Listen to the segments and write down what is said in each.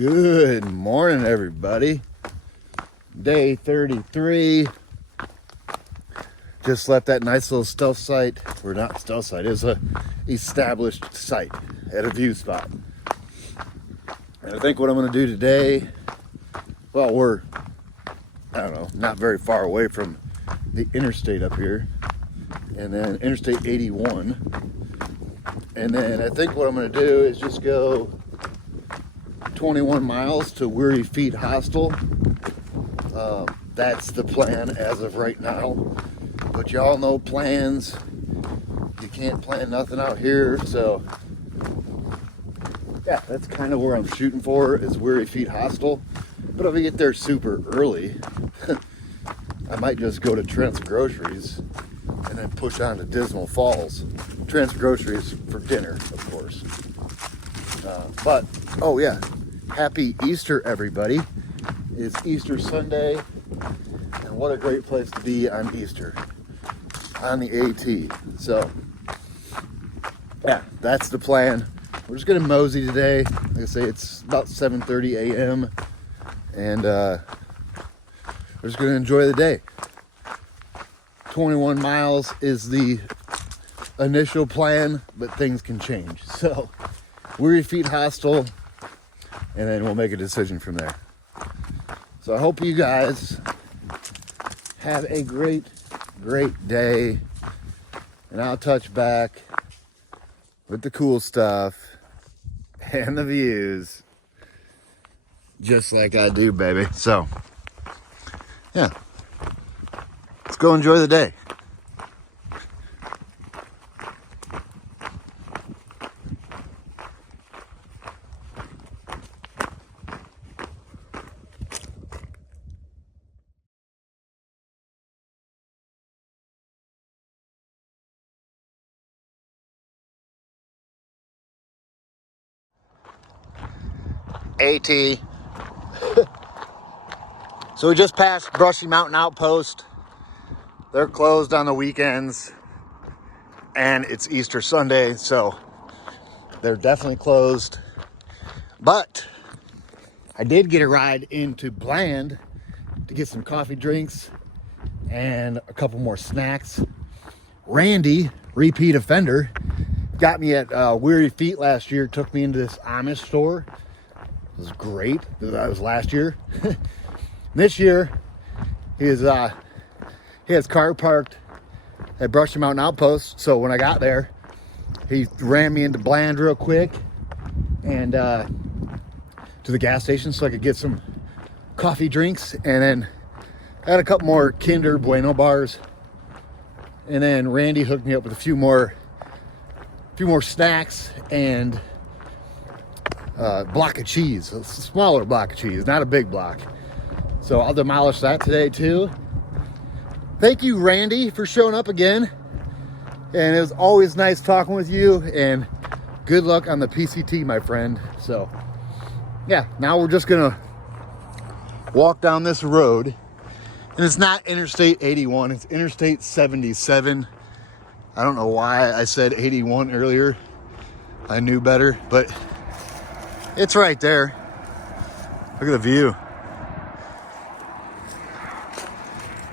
Good morning, everybody. Day 33. Just left that nice little stealth site, or not stealth site, it's a established site at a view spot. And I think what I'm going to do today, well, we're, I don't know, not very far away from the interstate up here, and then Interstate 81. And then I think what I'm going to do is just go 21 miles to Weary Feet Hostel. That's the plan as of right now. But y'all know plans. You can't plan nothing out here. So yeah, that's kind of where I'm shooting for, is Weary Feet Hostel. But if I get there super early, I might just go to Trent's Groceries and then push on to Dismal Falls. Trent's Groceries for dinner, of course. But, oh yeah, happy Easter, everybody. It's Easter Sunday, and what a great place to be on Easter, on the AT. So, yeah, that's the plan. We're just gonna mosey today. Like I say, it's about 7:30 a.m. and we're just gonna enjoy the day. 21 miles is the initial plan, but things can change. So, Weary Feet Hostel, and then we'll make a decision from there. So I hope you guys have a great day, and I'll touch back with the cool stuff and the views, just like I do, baby. So, yeah, let's go enjoy the day. AT. So we just passed Brushy Mountain Outpost. They're closed on the weekends, and it's Easter Sunday, so they're definitely closed. But I did get a ride into Bland to get some coffee drinks and a couple more snacks. Randy, repeat offender, got me at Weary Feet last year, took me into this Amish store. It was great. That was last year. This year, he has car parked at Brushy Mountain Outpost. So when I got there, he ran me into Bland real quick and to the gas station so I could get some coffee drinks, and then I had a couple more Kinder Bueno bars. And then Randy hooked me up with a few more snacks and block of cheese, a smaller block of cheese, not a big block. So I'll demolish that today too. Thank you, Randy, for showing up again. And it was always nice talking with you, and good luck on the PCT, my friend. So yeah, now we're just gonna walk down this road, and it's not Interstate 81, it's Interstate 77. I don't know why I said 81 earlier. I knew better, but it's right there. Look at the view.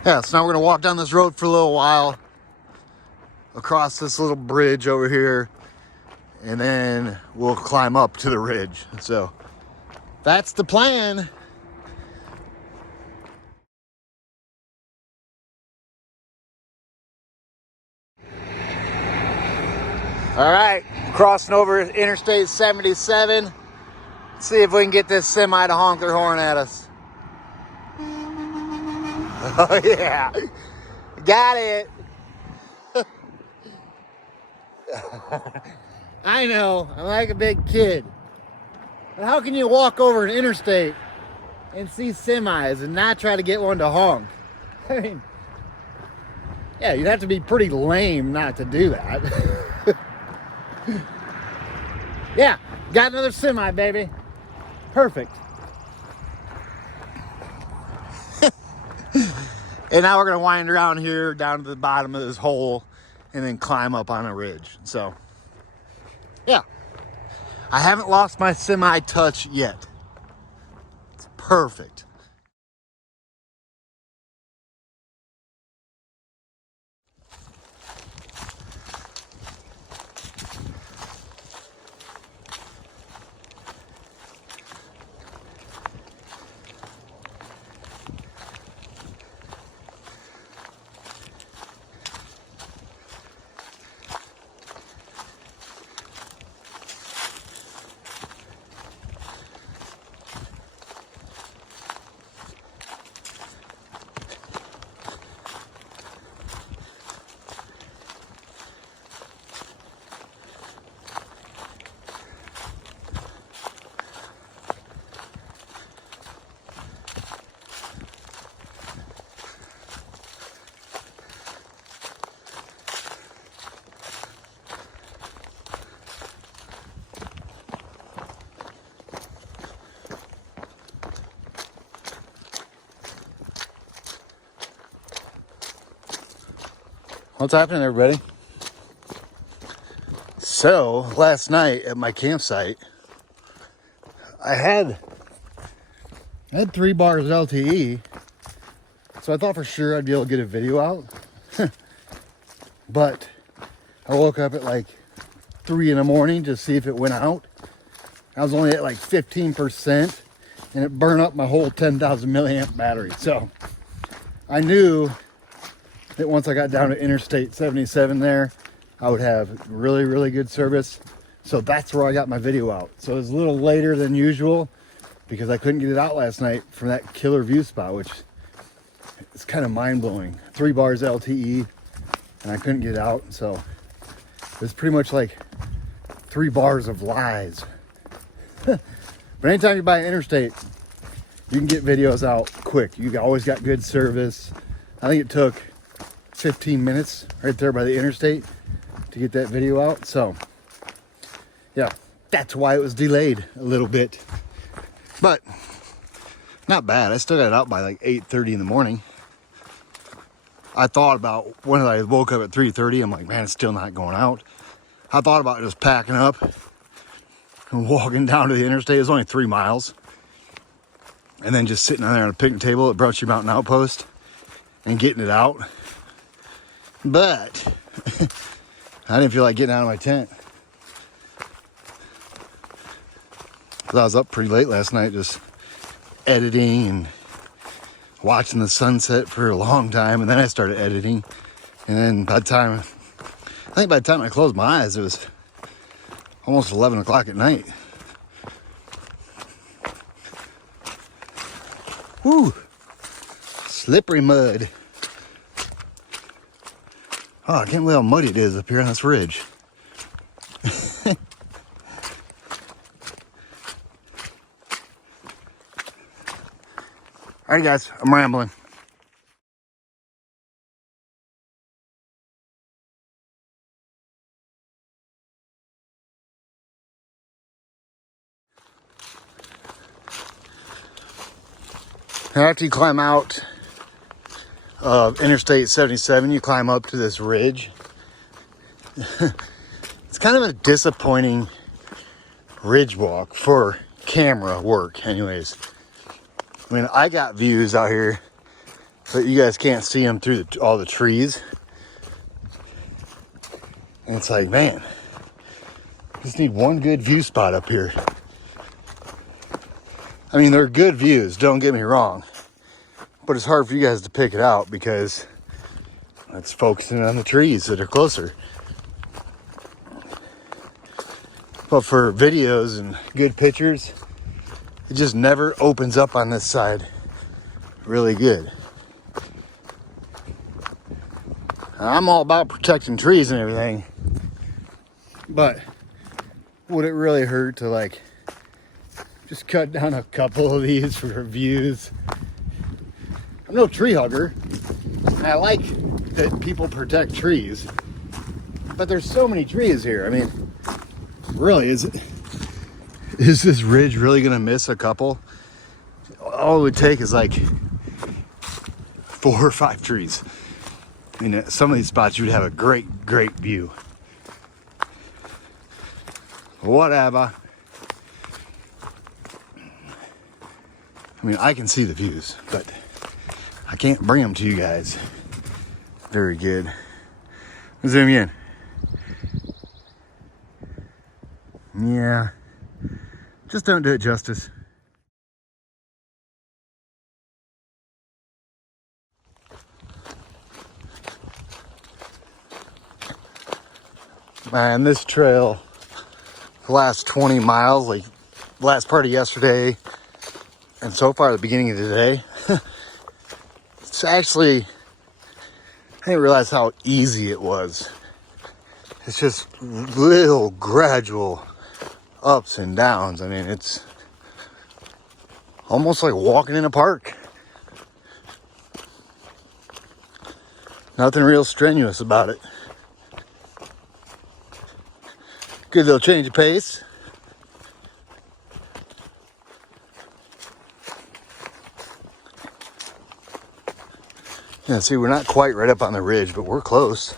Yeah, so now we're gonna walk down this road for a little while, across this little bridge over here, and then we'll climb up to the ridge. So that's the plan. All right, crossing over Interstate 77. Let's see if we can get this semi to honk their horn at us. Oh yeah, got it. I know, I'm like a big kid. But how can you walk over an interstate and see semis and not try to get one to honk? I mean, yeah, you'd have to be pretty lame not to do that. Yeah, got another semi, baby. Perfect. And now we're gonna wind around here down to the bottom of this hole and then climb up on a ridge. So yeah, I haven't lost my semi touch yet. perfect. What's happening, everybody? So, last night at my campsite, I had 3 bars LTE, so I thought for sure I'd be able to get a video out. But I woke up at like 3 in the morning to see if it went out. I was only at like 15%, and it burned up my whole 10,000 milliamp battery. So I knew that once I got down to Interstate 77 there, I would have really, really good service. So that's where I got my video out. So it was a little later than usual because I couldn't get it out last night from that killer view spot, which is kind of mind-blowing. 3 bars LTE, and I couldn't get it out. So it was pretty much like 3 bars of lies. But anytime you buy an Interstate, you can get videos out quick. You always got good service. I think it took 15 minutes right there by the Interstate to get that video out. So yeah, that's why it was delayed a little bit, but not bad. I still got it out by like 8:30 in the morning. I thought about when I woke up at 3:30, I'm like, man, it's still not going out. I thought about just packing up and walking down to the interstate. It was only 3 miles, and then just sitting on there on a picnic table at Brushy Mountain Outpost and getting it out. But I didn't feel like getting out of my tent. I was up pretty late last night just editing and watching the sunset for a long time, and then I started editing. And then by the time I closed my eyes, it was almost 11 o'clock at night. Woo! Slippery mud. Oh, I can't believe how muddy it is up here on this ridge. All right, guys, I'm rambling. After you climb out of Interstate 77, you climb up to this ridge. It's kind of a disappointing ridge walk for camera work anyways. I mean, I got views out here, but you guys can't see them through all the trees. And it's like, man, just need one good view spot up here. I mean, they're good views, don't get me wrong, but it's hard for you guys to pick it out because it's focusing on the trees that are closer. But for videos and good pictures, it just never opens up on this side really good. I'm all about protecting trees and everything, but would it really hurt to like just cut down a couple of these for views? I'm no tree hugger. I like that people protect trees, but there's so many trees here. I mean, really, is this ridge really gonna miss a couple? All it would take is like 4 or 5 trees. I mean, some of these spots you would have a great view. Whatever. I mean, I can see the views, but I can't bring them to you guys. Very good. Zoom in. Yeah, just don't do it justice. Man, this trail, the last 20 miles, like last part of yesterday, and so far the beginning of today, it's actually, I didn't realize how easy it was. It's just little gradual ups and downs. I mean, it's almost like walking in a park. Nothing real strenuous about it. Good little change of pace. Yeah, see, we're not quite right up on the ridge, but we're close.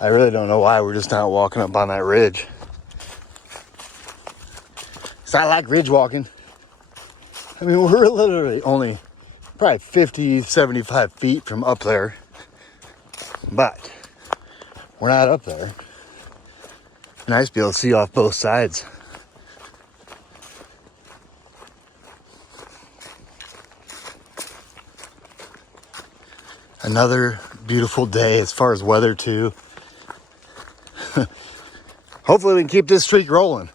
I really don't know why we're just not walking up on that ridge. So I like ridge walking. I mean, we're literally only probably 50, 75 feet from up there. But we're not up there. Nice to be able to see off both sides. Another beautiful day as far as weather too. Hopefully we can keep this streak rolling.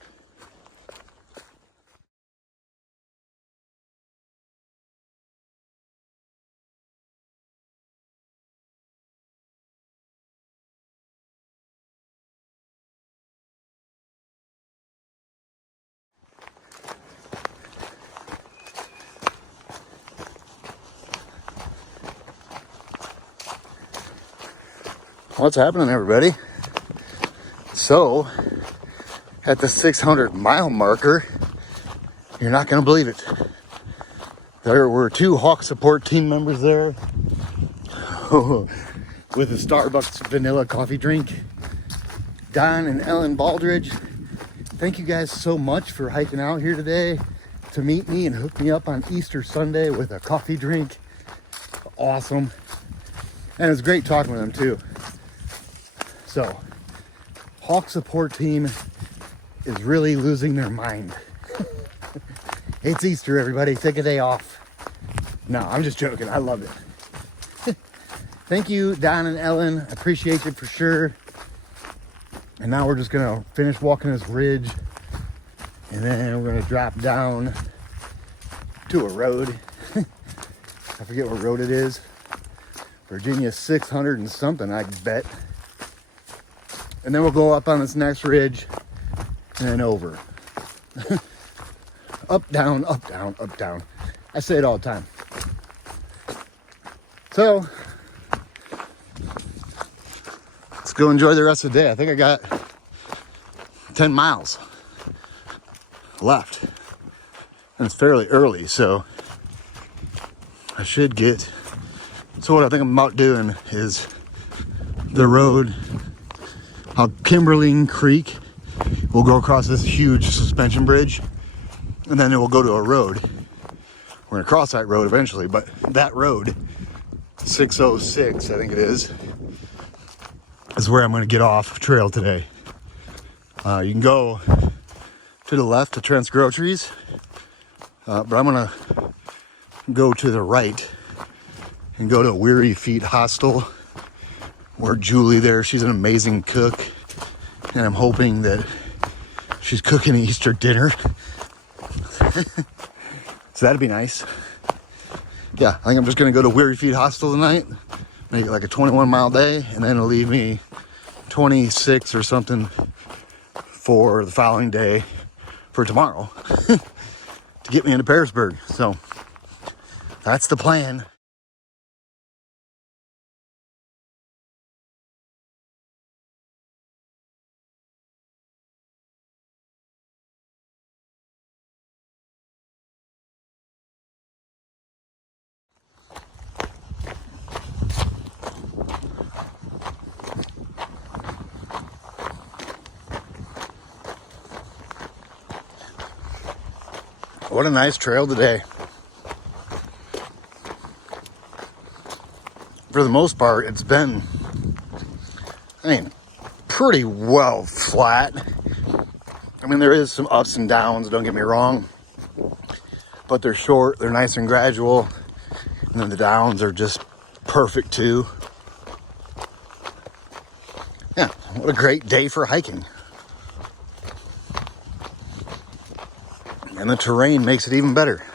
What's happening, everybody? So, at the 600 mile marker, you're not going to believe it. There were 2 Hawk support team members there with a Starbucks vanilla coffee drink. Don and Ellen Baldridge, thank you guys so much for hiking out here today to meet me and hook me up on Easter Sunday with a coffee drink. Awesome. And it was great talking with them too. So, Hawk support team is really losing their mind. It's Easter, everybody. Take a day off. No, I'm just joking. I love it. Thank you, Don and Ellen. I appreciate you for sure. And now we're just going to finish walking this ridge. And then we're going to drop down to a road. I forget what road it is. Virginia 600 and something, I bet. And then we'll go up on this next ridge and then over. Up, down, up, down, up, down. I say it all the time. So, let's go enjoy the rest of the day. I think I got 10 miles left. And it's fairly early, so I should get... So what I think I'm about doing is the road on Kimberling Creek. We'll go across this huge suspension bridge, and then it will go to a road. We're gonna cross that road eventually, but that road, 606, I think it is where I'm gonna get off trail today. You can go to the left to Trent's Groceries, but I'm gonna go to the right and go to Weary Feet Hostel, where Julie there, she's an amazing cook, and I'm hoping that she's cooking Easter dinner. So that'd be nice. Yeah, I think I'm just gonna go to Weary Feet Hostel tonight, make it like a 21 mile day, and then it'll leave me 26 or something for the following day for tomorrow to get me into Pearisburg. So that's the plan. What a nice trail today. For the most part, it's been, pretty well flat. I mean, there is some ups and downs, don't get me wrong, but they're short, they're nice and gradual, and then the downs are just perfect too. Yeah, what a great day for hiking. And the terrain makes it even better.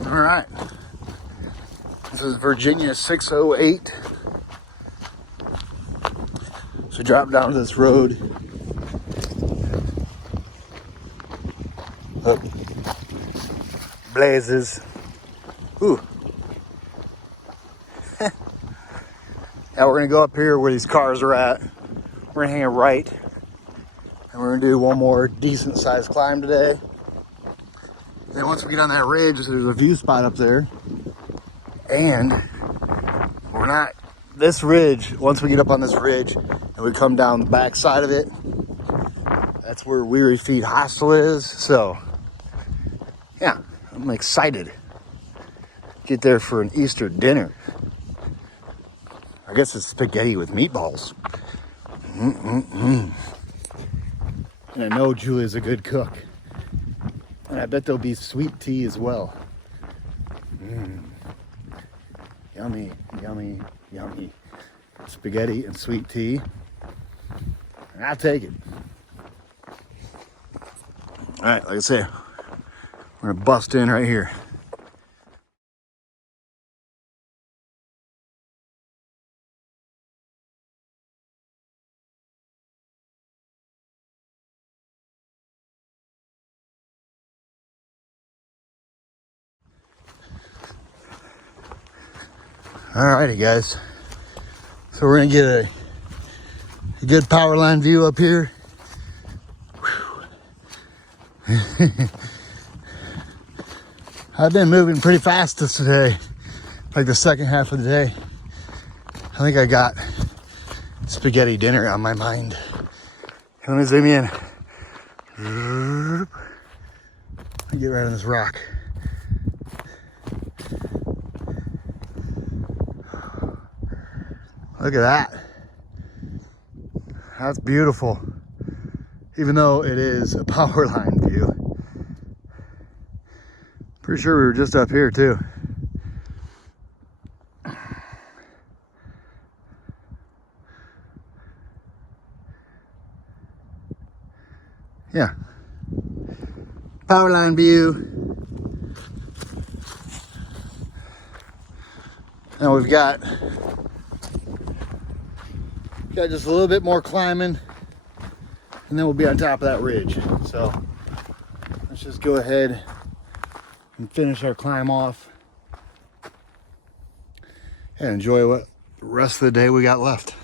All right, this is Virginia 608. So drop down to this road. Look, blazes. Ooh. Now we're gonna go up here where these cars are at. We're gonna hang a right, and we're gonna do one more decent sized climb today. Then once we get on that ridge, there's a view spot up there. And this ridge, once we get up on this ridge and we come down the back side of it, that's where Weary Feet Hostel is. So, yeah, I'm excited. Get there for an Easter dinner. I guess it's spaghetti with meatballs. And I know Julia's a good cook. And I bet there'll be sweet tea as well. Yummy, yummy, yummy. Spaghetti and sweet tea. And I'll take it. All right, like I say, we're gonna bust in right here. Alrighty, guys. So we're gonna get a good power line view up here. I've been moving pretty fast today, like the second half of the day. I think I got spaghetti dinner on my mind. Let me zoom in. Let me get right on this rock. Look at that. That's beautiful. Even though it is a power line view. Pretty sure we were just up here too. Yeah. Power line view. Now we've got just a little bit more climbing, and then we'll be on top of that ridge. So let's just go ahead and finish our climb off and enjoy what the rest of the day we got left.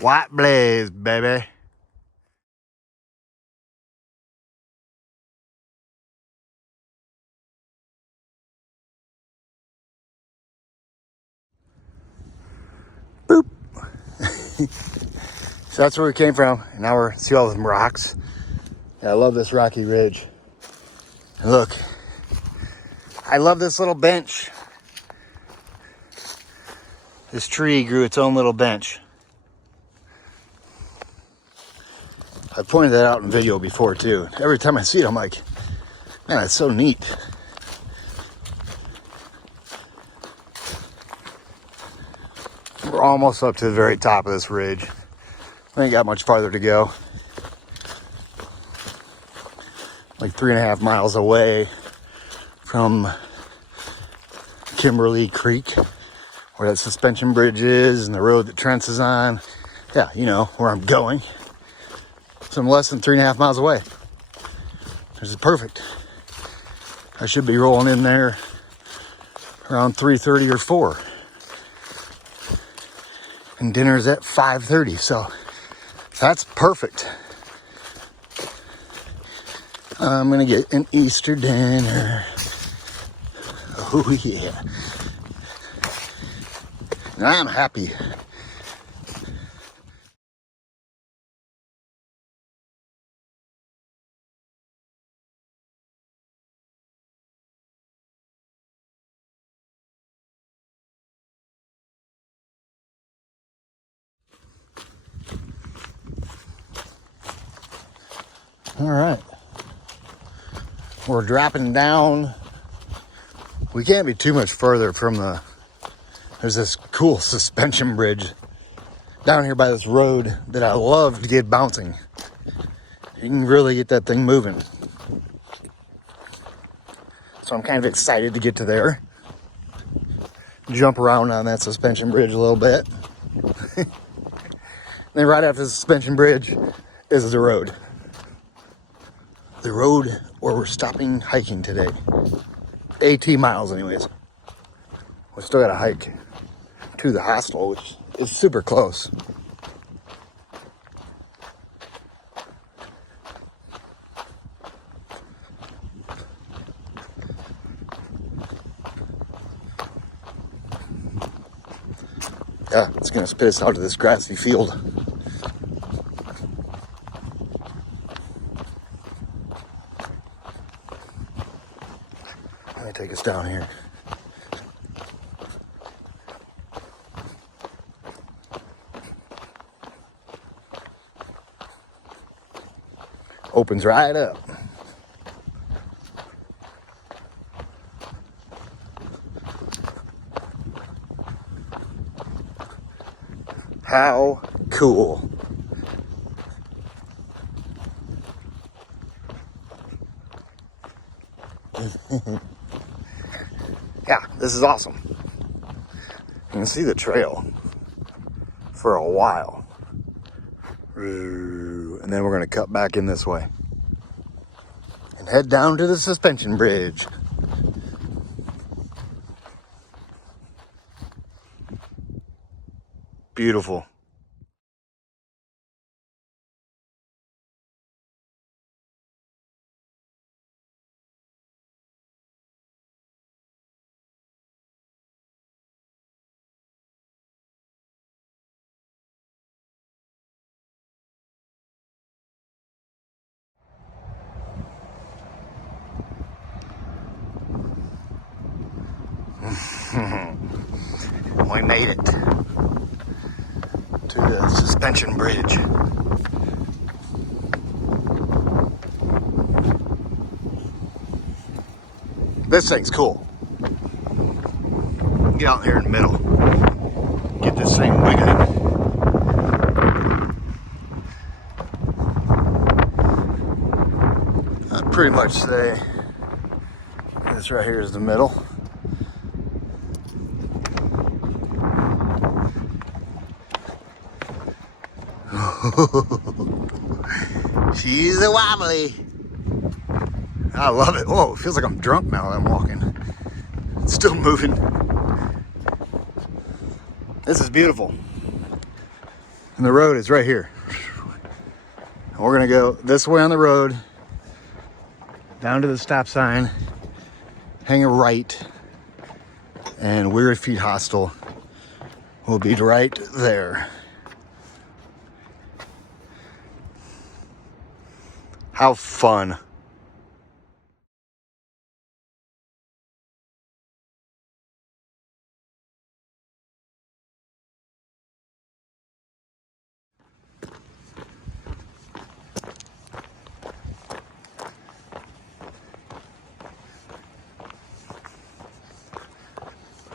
White blaze, baby. Boop. So that's where we came from, and now we're see all them rocks. Yeah, I love this rocky ridge. And look, I love this little bench. This tree grew its own little bench. I pointed that out in video before too. Every time I see it, I'm like, man, it's so neat. We're almost up to the very top of this ridge. We ain't got much farther to go. Like 3.5 miles away from Kimberly Creek, where that suspension bridge is and the road that Trent's is on. Yeah, you know where I'm going. So I'm less than 3.5 miles away. This is perfect. I should be rolling in there around 3:30 or 4. And dinner's at 5:30, so that's perfect. I'm gonna get an Easter dinner. Oh yeah. And I'm happy. All right. We're dropping down. We can't be too much further from there's this cool suspension bridge down here by this road that I love to get bouncing. You can really get that thing moving. So I'm kind of excited to get to there. Jump around on that suspension bridge a little bit. Then right after the suspension bridge is the road. The road where we're stopping hiking today. 18 miles anyways. We still got to hike to the hostel, which is super close. Yeah, it's gonna spit us out to this grassy field. Let me take us down here. Opens right up. How cool. Yeah, this is awesome. You can see the trail for a while. And then we're going to cut back in this way and head down to the suspension bridge. Beautiful. We made it to the suspension bridge. This thing's cool. Get out here in the middle. Get this thing wiggling. I'd pretty much say this right here is the middle. She's a wobbly. I love it. Whoa, it feels like I'm drunk now that I'm walking. It's still moving. This is beautiful. And the road is right here. And we're gonna go this way on the road, down to the stop sign, hang a right, and Weary Feet Hostel will be right there. How fun.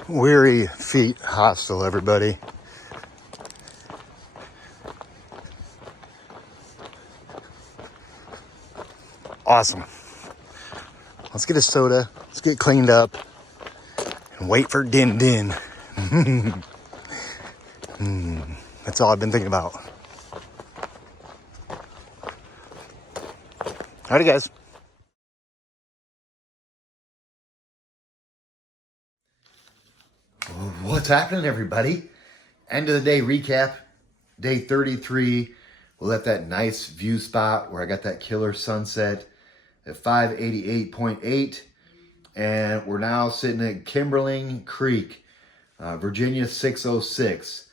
Weary Feet Hostel, everybody. Awesome. Let's get a soda. Let's get cleaned up. And and wait for Din Din. That's all I've been thinking about. Alrighty, guys. What's happening, everybody? End of the day recap. Day 33. We'll at that nice view spot where I got that killer sunset at 588.8. And we're now sitting at Kimberling Creek, Virginia 606.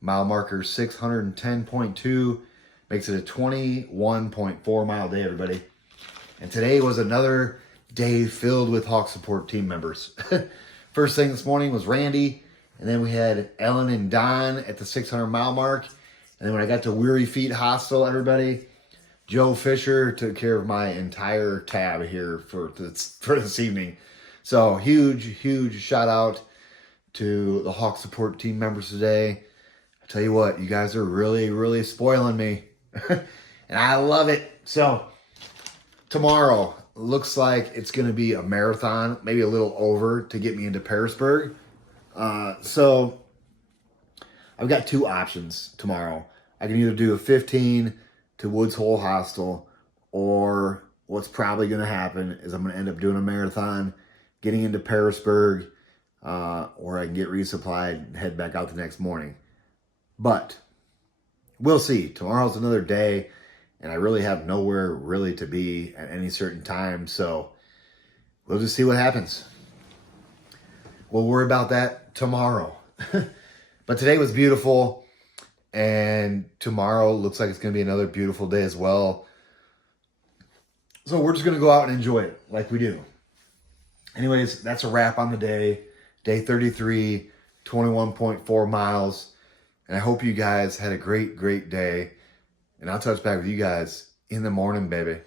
Mile marker 610.2. Makes it a 21.4 mile day, everybody. And today was another day filled with Hawk Support team members. First thing this morning was Randy. And then we had Ellen and Don at the 600 mile mark. And then when I got to Weary Feet Hostel, everybody, Joe Fisher took care of my entire tab here for this evening. So huge shout out to the Hawk Support team members today. I tell you what, you guys are really spoiling me. And I love it. So tomorrow looks like it's going to be a marathon, maybe a little over to get me into Pearisburg. So I've got two options tomorrow. I can either do a 15 to Woods Hole Hostel, or what's probably going to happen is I'm going to end up doing a marathon, getting into Pearisburg, or I can get resupplied and head back out the next morning. But we'll see. Tomorrow's another day, and I really have nowhere really to be at any certain time, so we'll just see what happens. We'll worry about that tomorrow. But today was beautiful, and tomorrow looks like it's going to be another beautiful day as well. So we're just going to go out and enjoy it like we do. Anyways, that's a wrap on the day. Day 33, 21.4 miles. And I hope you guys had a great day. And I'll touch back with you guys in the morning, baby.